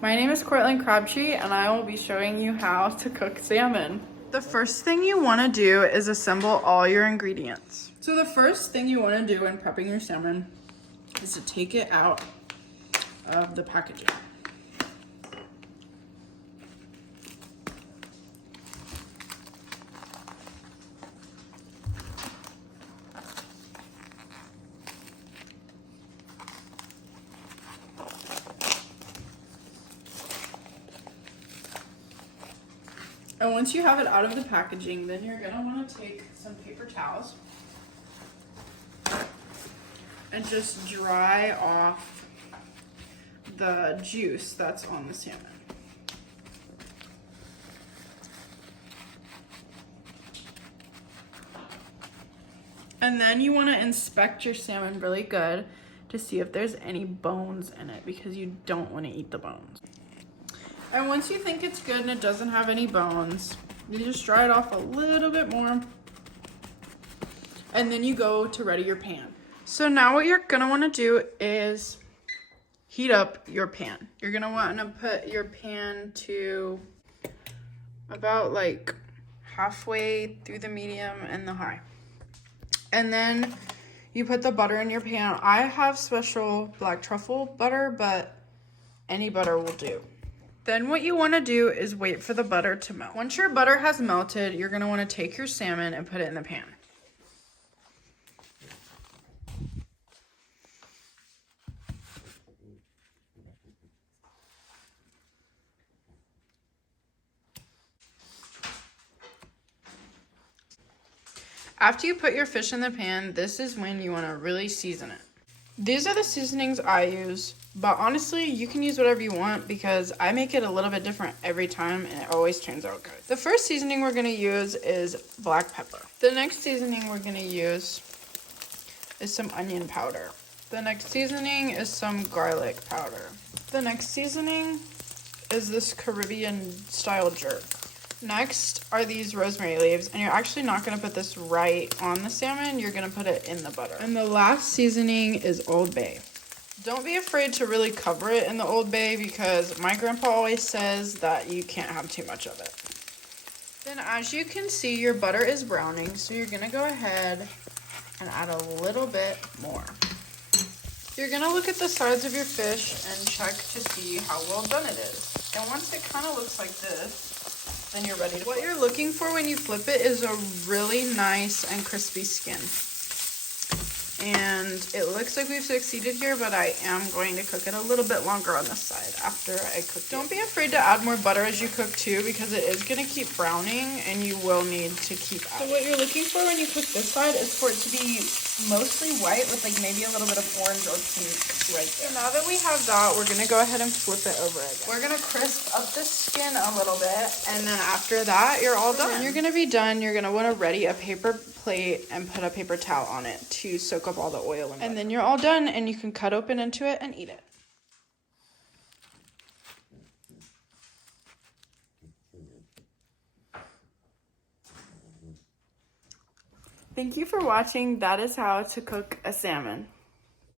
My name is Courtlin Crabtree and I will be showing you how to cook salmon. The first thing you want to do is assemble all your ingredients. So the first thing you want to do when prepping your salmon is to take it out of the packaging. And once you have it out of the packaging, then you're gonna wanna take some paper towels and just dry off the juice that's on the salmon. And then you wanna inspect your salmon really good to see if there's any bones in it, because you don't wanna eat the bones. And once you think it's good and it doesn't have any bones, you just dry it off a little bit more. And then you go to ready your pan. So now what you're gonna wanna do is heat up your pan. You're gonna wanna put your pan to about like halfway through the medium and the high. And then you put the butter in your pan. I have special black truffle butter, but any butter will do. Then what you want to do is wait for the butter to melt. Once your butter has melted, you're going to want to take your salmon and put it in the pan. After you put your fish in the pan, this is when you want to really season it. These are the seasonings I use, but honestly, you can use whatever you want because I make it a little bit different every time and it always turns out good. The first seasoning we're going to use is black pepper. The next seasoning we're going to use is some onion powder. The next seasoning is some garlic powder. The next seasoning is this Caribbean style jerk. Next are these rosemary leaves, and you're actually not going to put this right on the salmon, you're going to put it in the butter. And the last seasoning is Old Bay. Don't be afraid to really cover it in the Old Bay because my grandpa always says that you can't have too much of it. Then as you can see, your butter is browning, so you're going to go ahead and add a little bit more. You're going to look at the sides of your fish and check to see how well done it is. And once it kind of looks like this, then you're ready to flip. What you're looking for when you flip it is a really nice and crispy skin. And it looks like we've succeeded here, but I am going to cook it a little bit longer on this side after I cook it. Don't be afraid to add more butter as you cook too, because it is going to keep browning and you will need to keep adding. So what you're looking for when you cook this side is for it to be mostly white with like maybe a little bit of orange or pink right there. So now that we have that, we're going to go ahead and flip it over again. We're going to crisp up the skin a little bit, and then after that, you're all done. When you're going to be done, you're going to want to ready a paper plate and put a paper towel on it to soak up all the oil in it. And then you're all done and you can cut open into it and eat it. Thank you for watching. That is how to cook a salmon.